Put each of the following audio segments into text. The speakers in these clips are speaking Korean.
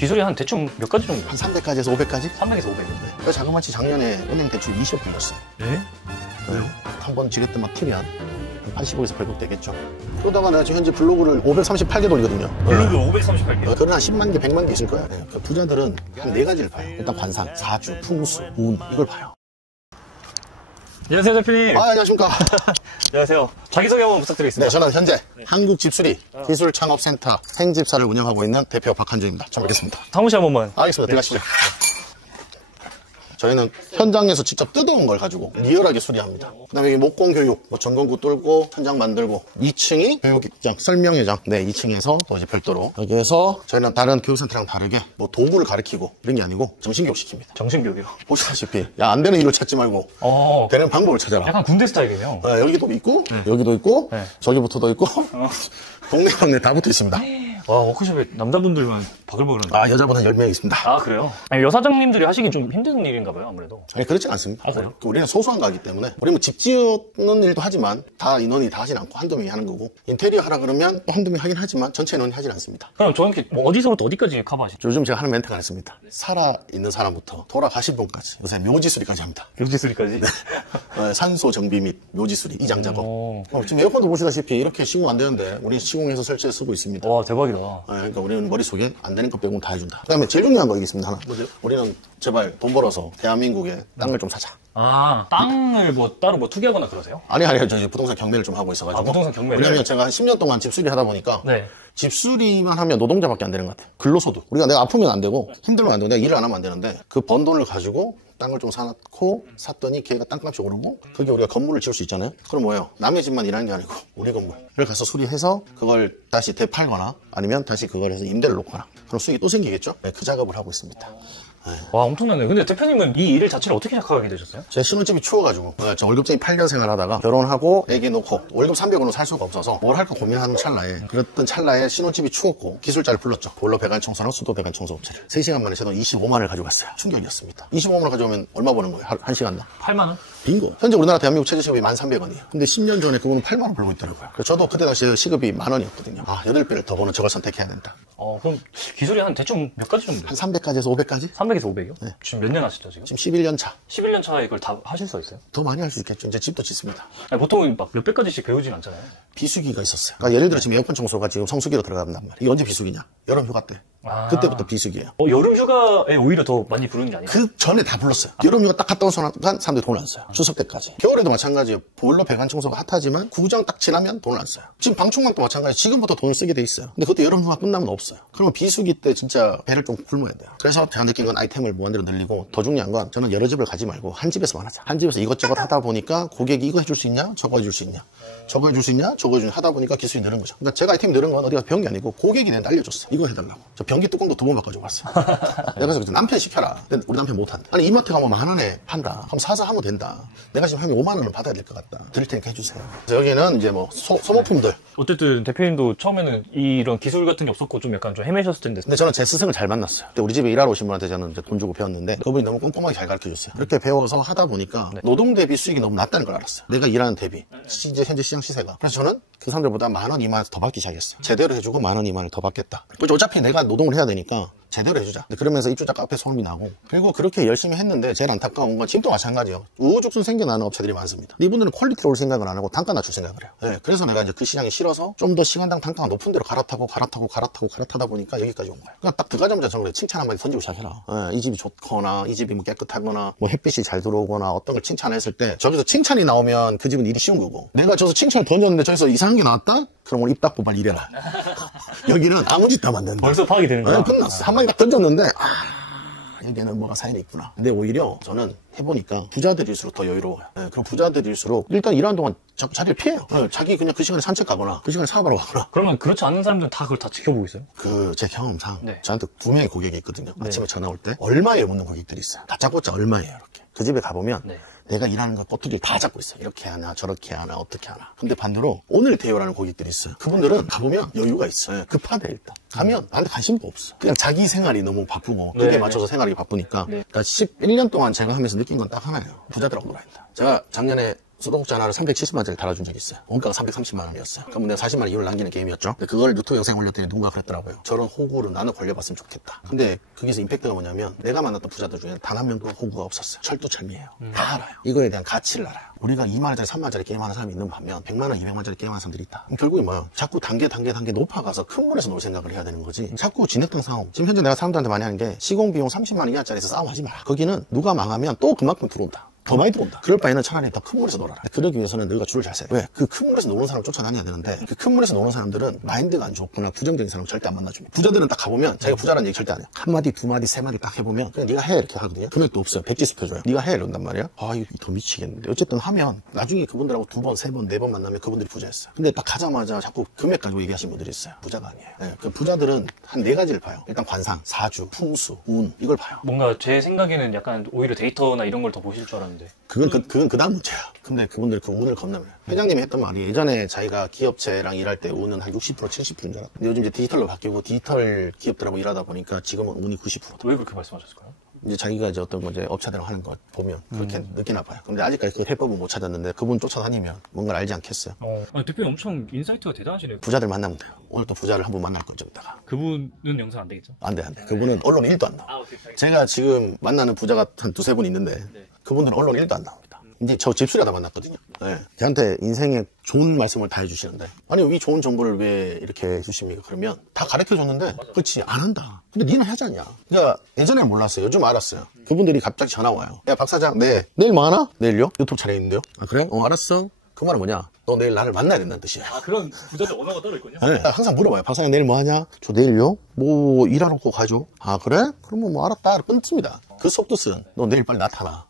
기술이 한 대충 몇 가지 정도? 한 300가지에서 500가지? 300에서 500. 그 자그마치 작년에 은행 대출 20억 빌렸어요. 네? 한번 지렛대 막 튀면 80억에서 100억 되겠죠. 그러다가 내가 지금 현재 블로그를 538개 돌리거든요. 블로그 538개. 그런 한 10만 개, 100만 개 있을 거야. 그 부자들은 한 4가지를 봐요. 일단 관상, 사주, 풍수, 운 이걸 봐요. 안녕하세요, 대표님. 안녕하십니까. 안녕하세요. 자기소개 한번 부탁드리겠습니다. 네, 저는 현재 한국집수리 기술창업센터 행집사를 운영하고 있는 대표 박한주입니다. 잘 뵙겠습니다. 사무실 한 번만. 알겠습니다. 들어가시죠. 저희는 현장에서 직접 뜯어온 걸 가지고 리얼하게 수리합니다. 그 다음에 여기 목공 교육, 전공구 뚫고 현장 만들고 2층이 교육장, 설명회장. 네, 2층에서 또 이제 별도로 여기에서 저희는 다른 교육센터랑 다르게 뭐 도구를 가르치고 이런 게 아니고 정신교육 시킵니다. 정신교육이요? 보시다시피 야, 안 되는 일로 찾지 말고 되는 방법을 찾아라. 약간 군대 스타일이네요. 네, 여기도 있고 여기도 있고 저기부터도 있고 동네방네 다 붙어 있습니다. 와, 워크숍에 남자분들만 바글바글한데. 여자분은 10명 있습니다. 아, 그래요? 아니, 여사장님들이 하시기 좀 힘든 일인가 봐요, 아무래도. 아니, 그렇진 않습니다. 아, 그래요? 우리는 소소한 거기 때문에. 우리는 뭐 집 지어는 일도 하지만 다 인원이 다 하진 않고 한두 명이 하는 거고, 인테리어 하라 그러면 또 한두 명이 하긴 하지만 전체 인원이 하진 않습니다. 그럼 저한테 뭐 어디서부터 어디까지 커버하시죠? 요즘 제가 하는 멘트가 있습니다. 살아있는 사람부터 돌아가신 분까지 요새 묘지수리까지 합니다. 묘지수리까지? 산소 정비 및 묘지수리 이장 작업. 지금 에어컨도 보시다시피 이렇게 시공 안 되는데 우리 시공해서 설치해 쓰고 있습니다. 와, 대박이다. 그러니까 우리는 머릿속에 안 되는 것 빼고는 다 해준다. 그 다음에 제일 중요한 거 있습니다. 하나. 뭐죠? 우리는 제발 돈 벌어서 대한민국에 땅을 좀 사자. 아, 땅을 뭐 따로 뭐 투기하거나 그러세요? 아니요. 저 이제 부동산 경매를 좀 하고 있어가지고. 부동산 경매를? 왜냐면 제가 한 10년 동안 집수리 하다 보니까. 네. 집수리만 하면 노동자밖에 안 되는 것 같아요. 근로소득. 우리가 내가 아프면 안 되고 힘들면 안 되고 내가 일을 안 하면 안 되는데 그 번 돈을 가지고 땅을 좀 사놓고 샀더니 걔가 땅값이 오르고 그게 우리가 건물을 지을 수 있잖아요. 그럼 뭐예요? 남의 집만 일하는 게 아니고 우리 건물을 가서 수리해서 그걸 다시 되팔거나 아니면 다시 그걸 해서 임대를 놓거나 그럼 수익이 또 생기겠죠? 네, 그 작업을 하고 있습니다. 와, 엄청나네요. 근데 대표님은 이 일을 자체를 어떻게 시작하게 되셨어요? 제 신혼집이 추워가지고 저 월급쟁이 8년 생활하다가 결혼하고 애기 놓고 월급 300원으로 살 수가 없어서 뭘 할까 고민하는 찰나에 그랬던 찰나에 신혼집이 추웠고 기술자를 불렀죠. 보일러 배관 청소랑 수도 배관 청소 업체를 3시간 만에 제돈 25만원을 가져갔어요. 충격이었습니다. 25만원 가져오면 얼마 버는 거예요? 한 시간당? 8만원? 빙고. 현재 우리나라 대한민국 최저시급이 13,000원이에요. 근데 10년 전에 그거는 8만원 벌고 있더라고요. 그래서 저도 그때 당시에 시급이 만원이었거든요. 8배를 더 버는 저걸 선택해야 된다. 그럼 기술이 한 대충 몇 가지 정도? 한 300가지에서 500가지? 300에서 500이요? 네. 지금 몇 년 하시죠, 지금? 지금 11년 차. 11년 차에 이걸 다 하실 수 있어요? 더 많이 할 수 있겠죠. 이제 집도 짓습니다. 아니, 보통 막 몇백 가지씩 배우진 않잖아요. 비수기가 있었어요. 그러니까 예를 들어 지금 에어컨 청소가 지금 성수기로 들어간단 말이에요. 이게 언제 비수기냐? 여름 휴가 때. 그때부터 비수기예요. 여름 휴가에 오히려 더 많이 부르는 게 아니에요? 그 전에 다 불렀어요. 여름 휴가 딱 갔다 온 순간 사람들이 돈을 안 써요. 추석 때까지. 겨울에도 마찬가지예요. 보일러 배관 청소가 핫하지만 구정 딱 지나면 돈을 안 써요. 지금 방충망도 마찬가지. 지금부터 돈을 쓰게 돼 있어요. 근데 그것도 여름 휴가 끝나면 없어요. 그러면 비수기 때 진짜 배를 좀 굶어야 돼요. 그래서 제가 느낀 건 아이템을 무한대로 늘리고 더 중요한 건 저는 여러 집을 가지 말고 한 집에서만 하자. 한 집에서 이것저것 하다 보니까 고객이 이거 해줄 수 있냐? 저거 해줄 수 있냐? 저거 해줄 수 있냐? 저거 해줄 수 있냐? 하다 보니까 기술이 늘은 거죠. 그러니까 제가 아이템이 늘은 건 어디 가서 배운 게 아니고 고객이 내한테 알려줬어. 이거 해달라고. 저 변기 뚜껑도 2번 바꿔주고 왔어요. 내가 그래서 남편 시켜라. 근데 우리 남편 못한다. 아니 이마트 가면 10,000원에 판다. 그럼 사서 하면 된다. 내가 지금 하면 5만원을 받아야 될 것 같다. 드릴 테니까 해주세요. 그래서 여기는 이제 뭐 소모품들. 어쨌든 대표님도 처음에는 이런 기술 같은 게 없었고 좀 약간 좀 헤매셨을 텐데. 근데 저는 제 스승을 잘 만났어요. 근데 우리 집에 일하러 오신 분한테 저는 이제 돈 주고 배웠는데 그분이 너무 꼼꼼하게 잘 가르쳐줬어요. 그렇게 배워서 하다 보니까 노동 대비 수익이 너무 낮다는 걸 알았어요. 내가 일하는 대비 이제 현재 시장 시세가. 그래서 저는 그 사람들보다 10,000원, 20,000원 더 받기 시작했어요. 제대로 해주고 10,000원, 20,000원을 더 받겠다. 그래서 어차피 내가 노동을 해야 되니까 제대로 해주자. 그러면서 입주자 앞에 소문이 나고 그리고 그렇게 열심히 했는데 제일 안타까운 건 지금도 마찬가지예요. 우후죽순 생겨나는 업체들이 많습니다. 이분들은 퀄리티로 올 생각을 안 하고 단가 낮출 생각을 해요. 네, 그래서 내가 이제 그 시장이 싫어서 좀 더 시간당 단가가 높은 데로 갈아타다 보니까 여기까지 온 거예요. 그러니까 딱 들어가자마자 저는 칭찬 한마디 던지고 시작해라. 네, 이 집이 좋거나 이 집이 뭐 깨끗하거나 뭐 햇빛이 잘 들어오거나 어떤 걸 칭찬했을 때 저기서 칭찬이 나오면 그 집은 일이 쉬운 거고 내가 저기서 칭찬을 던졌는데 저기서 이상한 게 나왔다? 그럼 오늘 입 닫고 빨리 일해라. 여기는 아무 짓도 하면 안 된다. 벌써 파악이 되는 거야? 끝났어. 한 마디 딱 던졌는데 여기는 뭐가 사연이 있구나. 근데 오히려 저는 해보니까 부자들일수록 더 여유로워요. 그럼 부자들일수록 일단 일하는 동안 자기를 피해요. 자기 그냥 그 시간에 산책 가거나 그 시간에 사업하러 가거나. 그러면 그렇지 않은 사람들은 다 그걸 다 지켜보고 있어요? 제 경험상 저한테 2명의 고객이 있거든요. 아침에 전화 올 때 얼마에 묻는 고객들이 있어요. 다짜고짜 얼마예요 이렇게. 그 집에 가보면 내가 일하는 거 꼬투리를 다 잡고 있어요. 이렇게 하나 저렇게 하나 어떻게 하나. 근데 반대로 오늘 대요라는 고객들이 있어요. 그분들은 가보면 여유가 있어요. 급하대 일단. 가면 나한테 관심도 없어. 그냥 자기 생활이 너무 바쁘고 그게 맞춰서 생활이 바쁘니까. 그러니까 11년 동안 제가 하면서 느낀 건 딱 하나예요. 부자들하고 놀아야 된다. 제가 작년에 수도꼭지 하나를 370만원짜리 달아준 적이 있어요. 원가가 330만원이었어요. 그럼 내가 40만원 이윤을 남기는 게임이었죠. 근데 그걸 유튜브 영상에 올렸더니 누군가 그랬더라고요. 저런 호구를 나는 걸려봤으면 좋겠다. 근데 거기서 임팩트가 뭐냐면 내가 만났던 부자들 중에 단 한 명도 호구가 없었어요. 철두철미예요. 다 알아요. 이거에 대한 가치를 알아요. 우리가 2만원짜리 3만원짜리 게임하는 사람이 있는 반면 100만원 200만원짜리 게임하는 사람들이 있다. 그럼 결국에 뭐야? 자꾸 단계 높아가서 큰 물에서 놀 생각을 해야 되는 거지. 자꾸 진흙탕 싸움. 지금 현재 내가 사람들한테 많이 하는 게 시공비용 30만원 이하짜리에서 싸움하지 마라. 거기는 누가 망하면 또 그만큼 들어온다. 더 많이 들어온다. 그럴 바에는 차라리 더 큰 물에서 놀아라. 그러기 위해서는 너희가 줄을 잘 서야 돼. 왜? 그 큰 물에서 노는 사람 쫓아다녀야 되는데 그 큰 물에서 노는 사람들은 마인드가 안 좋거나 부정적인 사람 절대 안 만나줍니다. 부자들은 딱 가보면 자기가 부자라는 얘기 절대 안 해요. 한마디, 두마디, 세마디 딱 해보면 그냥 네가 해 이렇게 하거든요. 금액도 없어요. 백지수 펴줘요. 네가 해 이런단 말이야. 아 이거 더 미치겠는데. 어쨌든 하면 나중에 그분들하고 2번, 3번, 4번 만나면 그분들이 부자였어요. 근데 딱 가자마자 자꾸 금액 가지고 얘기하시는 분들이 있어요. 부자가 아니에요. 네, 그 부자들은 한 4가지를 봐요. 일단 관상, 사주, 풍수, 운 이걸 봐요. 뭔가 제 생각에는 약간 오히려 데이터나 이런 걸 더 보실 줄 알았는데. 그건 그 다음 문제야. 근데 그분들 그 운을 겁나요. 회장님이 했던 말이 예전에 자기가 기업체랑 일할 때 운은 한 60%, 70%인 줄 알았다. 근데 요즘 이제 디지털로 바뀌고 디지털 기업들하고 일하다 보니까 지금은 운이 90%다. 왜 그렇게 말씀하셨을까요? 이제 자기가 이제 어떤 거 이제 업체대로 하는 걸 보면 그렇게 느끼나 봐요. 근데 아직까지 그 해법은 못 찾았는데 그분 쫓아다니면 뭔가를 알지 않겠어요. 대표님 엄청 인사이트가 대단하시네요. 부자들 만나면 돼요. 오늘 또 부자를 한 분 만날 거죠, 이따가. 그분은 영상 안 되겠죠? 안 돼. 그분은 언론에 1도 안 나와. 제가 지금 만나는 부자가 한 2-3분 있는데 그분들은 언론에 1도 안 나옵니다. 이제 저 집수리하다 만났거든요. 네. 저한테 인생에 좋은 말씀을 다 해주시는데 아니 이 좋은 정보를 왜 이렇게 해주십니까? 그러면 다 가르쳐줬는데 그렇지 안 한다. 근데 니는 하지 않냐? 그러니까 예전에는 몰랐어요. 요즘 알았어요. 그분들이 갑자기 전화 와요. 야 박 사장, 네 내일 뭐 하나? 내일요? 유튜브 촬영 있는데요. 아 그래? 알았어. 그 말은 뭐냐? 너 내일 나를 만나야 된다는 뜻이야. 그런 부자들 언어가 따로 있군요. 네, 항상 물어봐요. 박 사장 내일 뭐 하냐? 저 내일요? 뭐 일하러 꼭 가죠. 아 그래? 그러면 뭐 알았다. 끊습니다. 그 속뜻은 너 내일 빨리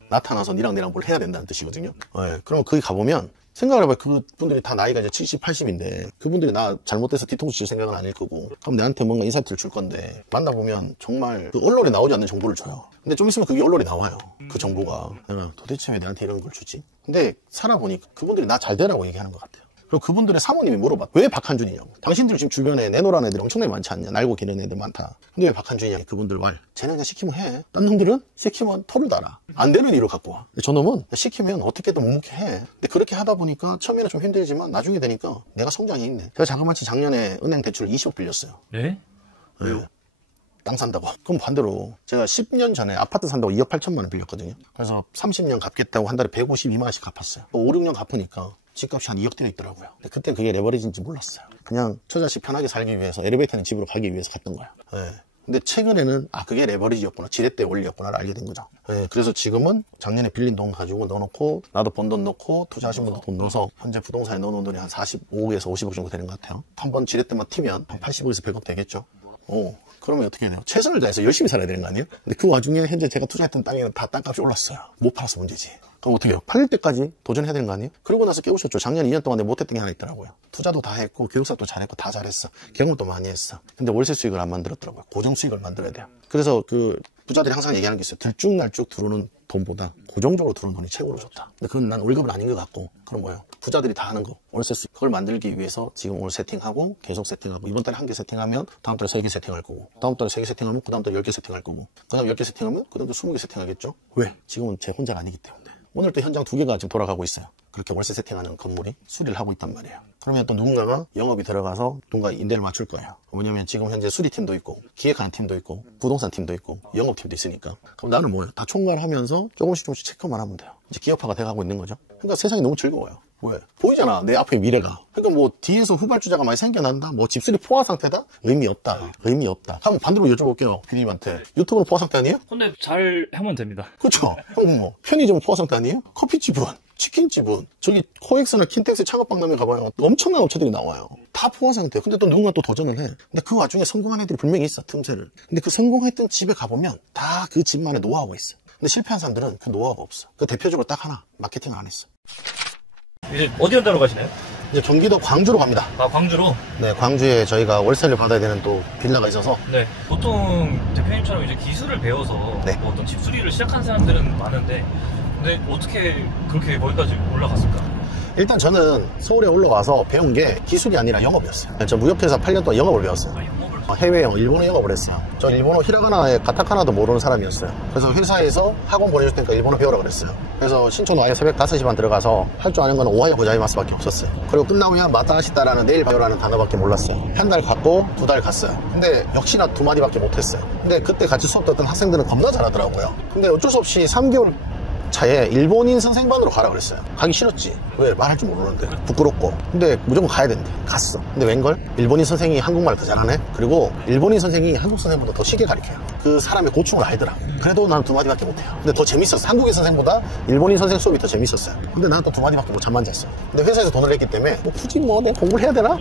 나타나서 니랑 내랑 뭘 해야 된다는 뜻이거든요. 네, 그럼 거기 가보면 생각을 해봐요. 그분들이 다 나이가 이제 70, 80인데 그분들이 나 잘못돼서 뒤통수 칠 생각은 아닐 거고 그럼 내한테 뭔가 인사이트를 줄 건데 만나보면 정말 그 언론에 나오지 않는 정보를 줘요. 근데 좀 있으면 그게 언론에 나와요. 그 정보가. 도대체 왜 나한테 이런 걸 주지? 근데 살아보니까 그분들이 나 잘 되라고 얘기하는 것 같아요. 그리고 그분들의 사모님이 물어봐. 왜 박한준이냐고. 당신들 지금 주변에 내노라는 애들이 엄청나게 많지 않냐. 날고 기는 애들 많다. 근데 왜 박한준이냐. 그분들 말. 쟤는 그냥 시키면 해. 딴 놈들은 시키면 털을 달아. 안 되는 일을 갖고 와. 근데 저놈은 시키면 어떻게든 묵묵히 해. 근데 그렇게 하다 보니까 처음에는 좀 힘들지만 나중에 되니까 내가 성장이 있네. 제가 자그마치 작년에 은행 대출 20억 빌렸어요. 네? 왜요? 땅 산다고. 그럼 반대로 제가 10년 전에 아파트 산다고 2억 8천만 원 빌렸거든요. 그래서 30년 갚겠다고 한 달에 152만 원씩 갚았어요. 5, 6년 갚으니까 집값이 한 2억대가 있더라고요. 근데 그때 그게 레버리지인지 몰랐어요. 그냥 처자식 편하게 살기 위해서 엘리베이터는 집으로 가기 위해서 갔던 거예요. 네. 근데 최근에는 그게 레버리지였구나. 지렛대 원리였구나를 알게 된 거죠. 네. 그래서 지금은 작년에 빌린 돈 가지고 넣어놓고 나도 번 돈 넣고 투자하신 분도 돈 넣어서 현재 부동산에 넣어놓은 돈이 한 45억에서 50억 정도 되는 것 같아요. 한번 지렛대만 튀면 한 80억에서 100억 되겠죠. 그러면 어떻게 해야 돼요? 최선을 다해서 열심히 살아야 되는 거 아니에요? 근데 그 와중에 현재 제가 투자했던 땅에는 다 땅값이 올랐어요. 못 팔아서 문제지. 그럼 어떻게 해요? 팔릴 때까지 도전해야 되는 거 아니에요? 그러고 나서 깨우셨죠. 작년 2년 동안 내가 못했던 게 하나 있더라고요. 투자도 다 했고 교육사도 잘했고 다 잘했어. 경험도 많이 했어. 근데 월세 수익을 안 만들었더라고요. 고정 수익을 만들어야 돼요. 그래서 그 부자들이 항상 얘기하는 게 있어요. 들쭉날쭉 들어오는 돈보다 고정적으로 들어오는 돈이 최고로 좋다. 근데 그건 난 월급은 아닌 것 같고 그런 거예요. 부자들이 다 하는 거 월세 수익 그걸 만들기 위해서 지금 오늘 세팅하고 계속 세팅하고 이번 달에 1개 세팅하면 다음 달에 3개 세팅할 거고 다음 달에 3개 세팅하면 그 다음 달에 10개 세팅할 거고 그 다음 10개 세팅하면 그 다음 달에 20개 세팅하겠죠. 왜? 지금은 제 혼자가 아니기 때문에. 오늘 또 현장 2개가 지금 돌아가고 있어요. 그렇게 월세 세팅하는 건물이 수리를 하고 있단 말이에요. 그러면 또 누군가가 영업이 들어가서 누군가 임대를 맞출 거예요. 왜냐면 지금 현재 수리팀도 있고 기획하는 팀도 있고 부동산 팀도 있고 영업팀도 있으니까. 그럼 나는 뭐예요? 다 총괄하면서 조금씩 체크만 하면 돼요. 이제 기업화가 돼가고 있는 거죠. 그러니까 세상이 너무 즐거워요. 왜? 보이잖아 내 앞에 미래가. 그러니까 뭐 뒤에서 후발주자가 많이 생겨난다 뭐 집수리 포화 상태다? 의미 없다. 그럼 반대로 여쭤볼게요 피디님한테. 유튜브는 포화 상태 아니에요? 근데 잘 하면 됩니다. 그렇죠. 형 뭐 편의점은 포화 상태 아니에요? 커피집은 치킨집은 저기 코엑스나 킨텍스 창업박람회 가봐요. 엄청난 업체들이 나와요. 다 포화 상태예요. 근데 또 누군가 또 도전을 해. 근데 그 와중에 성공한 애들이 분명히 있어. 틈새를. 근데 그 성공했던 집에 가보면 다 그 집만의 노하우가 있어. 근데 실패한 사람들은 그 노하우가 없어. 그 대표적으로 딱 하나 마케팅을 안 했어. 이제 어디 한다로 가시나요? 이제 경기도 광주로 갑니다. 광주로? 네, 광주에 저희가 월세를 받아야 되는 또 빌라가 있어서. 네. 보통 대표님처럼 이제 기술을 배워서 네. 뭐 어떤 집수리를 시작한 사람들은 많은데 근데 어떻게 그렇게 거기까지 올라갔을까? 일단 저는 서울에 올라와서 배운 게 기술이 아니라 영업이었어요. 저 무역회사 8년 동안 영업을 배웠어요. 영업을 해외 영어, 일본어 영업을 했어요. 저 일본어 히라가나에 가타카나도 모르는 사람이었어요. 그래서 회사에서 학원 보내줄 테니까 일본어 배우라 그랬어요. 그래서 신촌 아예 새벽 5시 반 들어가서 할 줄 아는 건 오하요 고자이마스밖에 없었어요. 그리고 끝나면 마타하시다라는 내일 봐요라는 단어밖에 몰랐어요. 한 달 갔고 2달 갔어요. 근데 역시나 2마디밖에 못했어요. 근데 그때 같이 수업 듣던 학생들은 겁나 잘하더라고요. 근데 어쩔 수 없이 3개월 차에 일본인 선생반으로 가라 그랬어요. 가기 싫었지. 왜? 말할 줄 모르는데 부끄럽고. 근데 무조건 가야 된대. 갔어. 근데 웬걸? 일본인 선생이 한국말 더 잘하네. 그리고 일본인 선생이 한국 선생보다 더 쉽게 가르쳐요. 그 사람의 고충을 알더라. 그래도 나는 2마디밖에 못해요. 근데 더 재밌었어. 한국인 선생보다 일본인 선생 수업이 더 재밌었어요. 근데 나는 또 2마디밖에 못 잠만 잤어. 근데 회사에서 돈을 냈기 때문에 뭐 굳이 뭐 내가 공부를 해야 되나?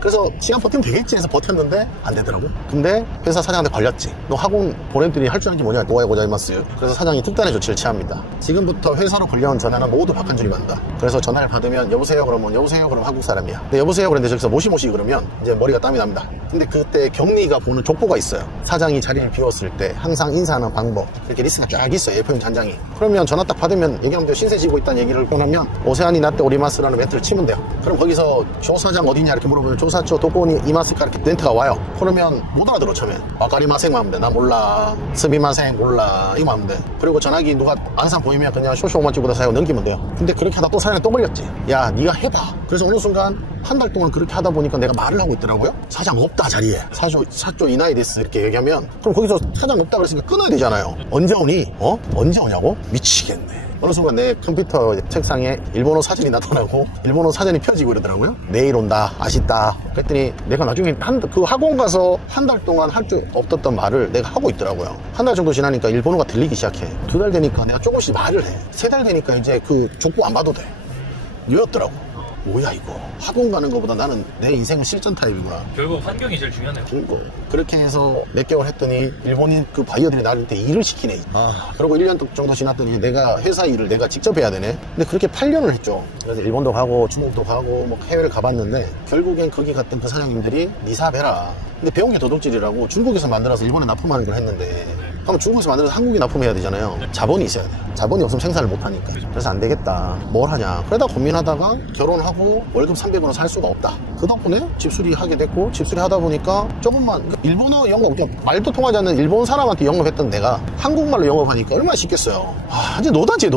그래서 시간 버티면 되겠지 해서 버텼는데 안 되더라고. 근데 회사 사장한테 걸렸지. 너 학원 보냄들이 할 줄 아는 게 뭐냐? 오하요 고자이마스. 그래서 사장이 특단의 조치를 취합니다. 지금부터 회사로 걸려온 전화는 모두 박한준이 받는다. 그래서 전화를 받으면 여보세요 그러면 여보세요 그럼 한국 사람이야. 근데 여보세요 그런데 저기서 모시모시 그러면 이제 머리가 땀이 납니다. 근데 그때 경리가 보는 족보가 있어요. 사장이 자리를 비웠을 때 항상 인사하는 방법 이렇게 리스트가 쫙 있어요. A4용 잔장이. 그러면 전화 딱 받으면 얘기하면 돼요. 신세 지고 있다는 얘기를 표현하면 오세안이 나때 오리마스라는 멘트를 치면 돼요. 그럼 거기서 조 사장 어디냐 이렇게 물어보면 조사초 도코니 이마스까 이렇게 멘트가 와요. 그러면 못 알아들어 처음엔. 와카리마생 하면 돼. 나 몰라. 스미마생 몰라. 이거 하면 돼. 그리고 전화기 누가 항상 보이면 그냥 쇼쇼마치보다 사용 넘기면 돼요. 근데 그렇게 하다 또 사장이 또 걸렸지. 야 네가 해봐. 그래서 어느 순간 한 달 동안 그렇게 하다 보니까 내가 말을 하고 있더라고요. 사장 없다 자리에. 사조 이나이 데스 이렇게 얘기하면 그럼 거기서 사장 없다 그랬으니까 끊어야 되잖아요. 언제 오니? 언제 오냐고? 미치겠네. 어느 순간 내 컴퓨터 책상에 일본어 사진이 나타나고 일본어 사진이 펴지고 이러더라고요. 내일 온다 아쉽다. 그랬더니 내가 나중에 그 학원 가서 한 달 동안 할 줄 없었던 말을 내가 하고 있더라고요. 한 달 정도 지나니까 일본어가 들리기 시작해. 2달 되니까 내가 조금씩 말을 해. 3달 되니까 이제 그 족보 안 봐도 돼. 이었더라고. 뭐야 이거. 학원 가는 것보다 나는 내 인생은 실전 타입이구나. 결국 환경이 제일 중요하네요. 그렇게 해서 몇 개월 했더니 일본인 그 바이어들이 나한테 일을 시키네. 그리고 1년 정도 지났더니 내가 회사 일을 내가 직접 해야 되네. 근데 그렇게 8년을 했죠. 그래서 일본도 가고 중국도 가고 뭐 해외를 가봤는데 결국엔 거기 갔던 그 사장님들이 니 사업 해라. 근데 배운 게 도둑질이라고 중국에서 만들어서 일본에 납품하는 걸 했는데 그럼 중국에서 만들어서 한국에 납품해야 되잖아요. 자본이 있어야 돼요. 자본이 없으면 생산을 못하니까. 그래서 안 되겠다. 뭘 하냐. 그러다 고민하다가 결혼하고 월급 300원은 살 수가 없다. 그 덕분에 집수리 하게 됐고 집수리 하다 보니까 조금만 일본어 영업, 그냥 말도 통하지 않는 일본 사람한테 영업했던 내가 한국말로 영업하니까 얼마나 쉽겠어요. 이제 노다지.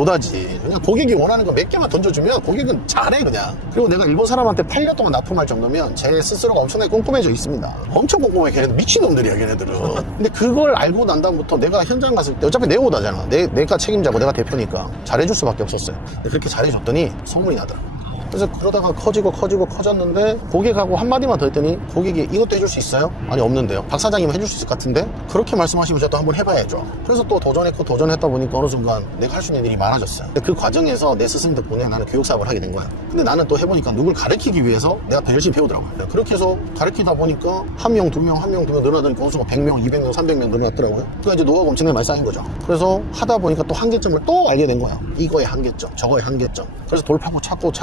그냥 고객이 원하는 거 몇 개만 던져주면 고객은 잘해 그냥. 그리고 내가 일본 사람한테 8년 동안 납품할 정도면 제 스스로가 엄청나게 꼼꼼해져 있습니다. 엄청 꼼꼼해. 걔네들 미친놈들이야 걔네들은. 근데 그걸 알고 난 다음부터 내가 현장 갔을 때 어차피 내 오다잖아. 내가 책임자고 내가 대표니까 잘해줄 수밖에 없었어요. 근데 그렇게 잘해줬더니 소문이 나더라고. 그래서 그러다가 커졌는데 고객하고 한마디만 더 했더니 고객이 이것도 해줄 수 있어요? 아니 없는데요. 박 사장님은 해줄 수 있을 것 같은데 그렇게 말씀하시면 저도 한번 해봐야죠. 그래서 또 도전했다 보니까 어느 순간 내가 할 수 있는 일이 많아졌어요. 근데 그 과정에서 내 스승 덕분에 나는 교육사업을 하게 된 거야. 근데 나는 또 해보니까 누굴 가르치기 위해서 내가 더 열심히 배우더라고요. 그렇게 해서 가르치다 보니까 한 명, 2명 늘어나더니 어느 순간 100명, 200명, 300명 늘어났더라고요. 그러니까 이제 노하우가 엄청나게 많이 쌓인 거죠. 그래서 하다 보니까 또 한계점을 또 알게 된 거야. 이거의 한계점, 저거의 한계점. 그래서 돌파구 찾고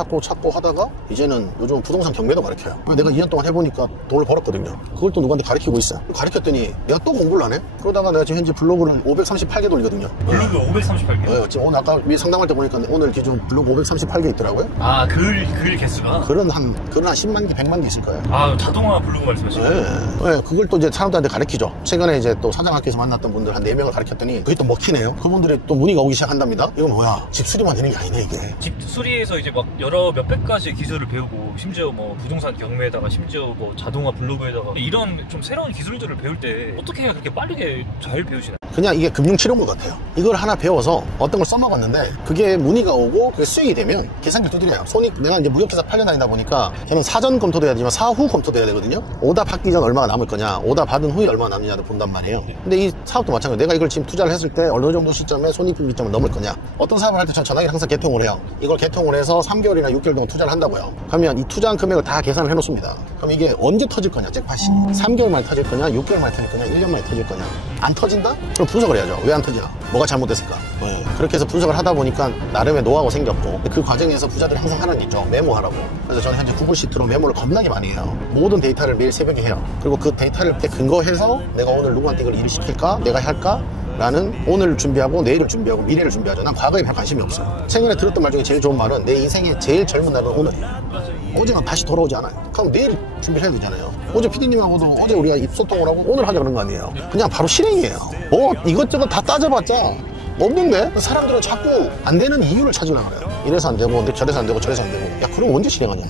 하다가 이제는 요즘 부동산 경매도 가르쳐요. 내가 2년 동안 해보니까 돈을 벌었거든요. 그걸 또 누구한테 가르치고 있어요. 가르쳤더니 내가 또 공부를 안 해? 그러다가 내가 지금 현재 블로그를 538개 돌리거든요. 블로그 538개? 네, 지금 오늘 아까 위에 상담할 때 보니까 오늘 기준 블로그 538개 있더라고요. 글 개수가? 글은 한 10만 개, 100만 개 있을 거예요. 자동화 블로그 말씀하시죠? 네, 그걸 또 이제 사람들한테 가르치죠. 최근에 이제 또 사장학교에서 만났던 분들 한 4명을 가르쳤더니 그게 또 먹히네요. 그분들이 또 문의가 오기 시작한답니다. 이거 뭐야? 집 수리만 되는 게 아니네 이게. 집 수리에서 이제 막 몇백 가지 기술을 배우고 심지어 뭐 부동산 경매에다가 심지어 뭐 자동화 블로그에다가 이런 좀 새로운 기술들을 배울 때 어떻게 해야 그렇게 빠르게 잘 배우시나요? 그냥 이게 금융치료물 같아요. 이걸 하나 배워서 어떤 걸 써먹었는데 그게 문의가 오고 그게 수익이 되면 계산기 두드려요. 내가 이제 무역회사 8년 다니다 보니까 저는 사전 검토도 해야 되지만 사후 검토도 해야 되거든요. 오다 받기 전 얼마가 남을 거냐, 오다 받은 후에 얼마나 남느냐를 본단 말이에요. 근데 이 사업도 마찬가지예요. 내가 이걸 지금 투자를 했을 때 어느 정도 시점에 손익분기점을 넘을 거냐. 어떤 사업을 할 때 전 전화기를 항상 개통을 해요. 이걸 개통을 해서 3개월이나 6개월 동안 투자를 한다고요. 그러면 이 투자한 금액을 다 계산을 해놓습니다. 그럼 이게 언제 터질 거냐, 잭팟이. 3개월 만에 터질 거냐, 6개월 만에 터질 거냐, 1년 만에 터질 거냐. 안 터진다? 그럼 분석을 해야죠. 왜 안 터지나? 뭐가 잘못됐을까? 그렇게 해서 분석을 하다 보니까 나름의 노하우가 생겼고 그 과정에서 부자들이 항상 하는 게 있죠. 메모하라고. 그래서 저는 현재 구글 시트로 메모를 겁나게 많이 해요. 모든 데이터를 매일 새벽에 해요. 그리고 그 데이터를 근거해서 내가 오늘 누구한테 이걸 일을 시킬까? 내가 할까? 라는 오늘 준비하고 내일을 준비하고 미래를 준비하죠. 난 과거에 별 관심이 없어요. 최근에 들었던 말 중에 제일 좋은 말은 내 인생의 제일 젊은 날은 오늘이에요. 어제가 다시 돌아오지 않아요. 그럼 내일 준비해야 되잖아요. 어제 PD님하고도 어제 우리가 입소통을 하고 오늘 하자 그런 거 아니에요. 그냥 바로 실행이에요. 뭐 이것저것 다 따져봤자 없는데 사람들은 자꾸 안 되는 이유를 찾으려고 그래요. 이래서 안 되고 저래서 안 되고 저래서 안 되고. 야 그럼 언제 실행하냐.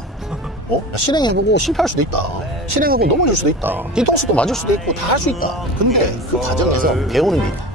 실행해보고 실패할 수도 있다. 실행하고 넘어질 수도 있다. 뒤통수도 맞을 수도 있고 다 할 수 있다. 근데 그 과정에서 배우는 게 있다.